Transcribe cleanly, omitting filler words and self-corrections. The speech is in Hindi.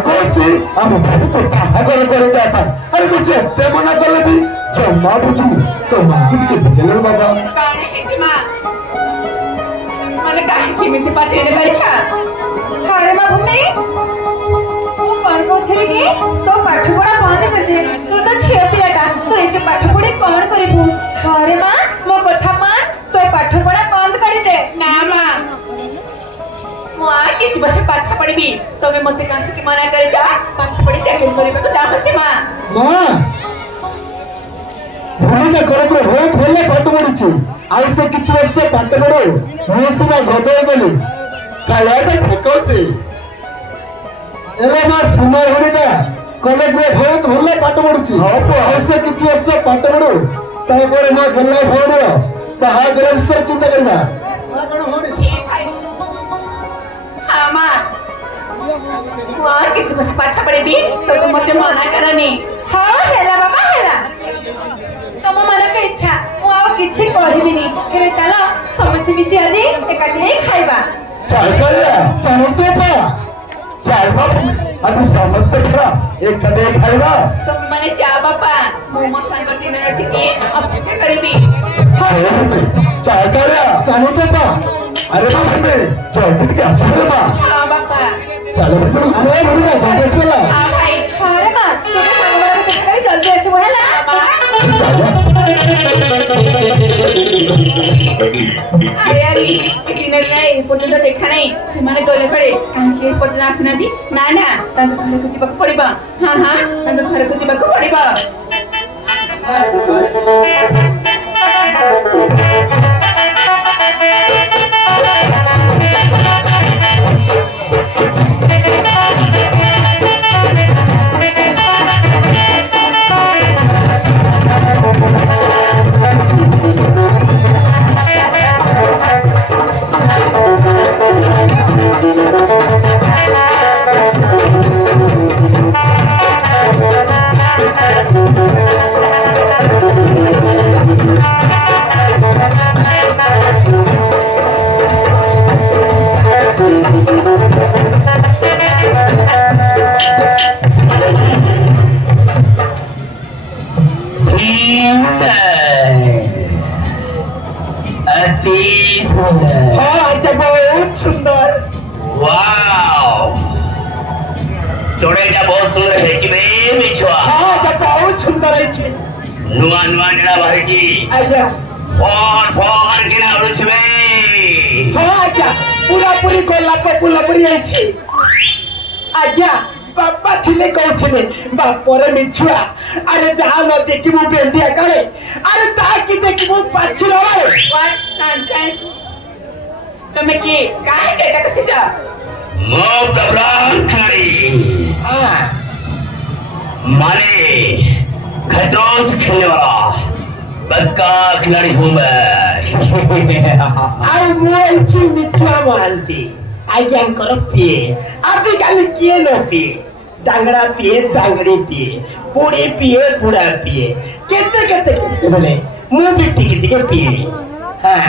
कौन आम भाई तो बाहागर कर अरे मुझे एते मना कले भी जमा बुझू तो माँ के बुझे बाबा माने काहे केमिति पाटे लगाइछा अरे माँ भूमि कौन कहते कि तो पाठ पढ़ा बंद कर दे तू तो छिया पिलाटा तो एते पाठ पढ़े कौन करिबू अरे माँ मो कथा मान तो पाठ पढ़ा बंद कर दे ना माँ मुआ किछ बटे पाठ पढ़बी तमे मते काहे कि मना करे जा पाठ पढ़ी चाकरी करबे तो चाहछे माँ माँ भूमिका करो बहुत भले पाठ पढ़ी आई से किछ वर्ष पाठ पढ़ो मैं सीना गदय गली कायाटा ठेकाउछे एले माँ समय होनिटा कॉलेज में बहुत भले पाठ पढ़ी हां से किछ वर्ष पाठ पढ़ो तापर माँ गल्ला भौड़ो बाहागर विषय चिंता करना कोन होनी हां माँ मुआ किछ बटे पाठ पढ़बी तो मते मना करनी हाँ हेला बाबा हेला तुम मन के इच्छा मु आउ किछि कहबिनी हेरे चलो समस्त मिसी आज एकाठी खाइबा चल गया समझते पा चल बाप आज समस्त खरा एक कदे खाइबा तुम माने जा बापा मो संग दिन रटिके अपेक्षा करबी चल गया समझते पा अरे बाप रे चल के आसो बा हां बापा चलो अरे मुझे वापस बोला हां भाई अरे मां तोके संगवार के कहीं जल्दी आसो हेला अरे अरे दिन रे पटना देखा नहीं ସେମାନେ ଗଲେ ପରେ କାହିଁକି ପଟନା ଆସିନାନ୍ତି ନା ନା ତାଙ୍କ ଘରକୁ ଯିବାକୁ ପଡିବ ହଁ ହଁ ତାଙ୍କ ଘରକୁ ଯିବାକୁ ପଡିବ बापर मिछुआ अरे जहाँ न देखी मु बेंडिया काले अरे ता की देखी मु पाछिलो व्हाट नॉनसेंस तुम की काहे डेटा कसे जा मो घबराहट खड़ी हां माने खतरों से खेलने वाला पक्का खिलाड़ी हूँ मैं आई मुझे ची मिछुआ मानती आई क्या करो पिए आजकल किए न पिए डांगड़ा पिए डांगड़ी पिए पूड़ी पिए पूड़ा पिए केते केते बोले मुंह भी टिके टिके पिए हां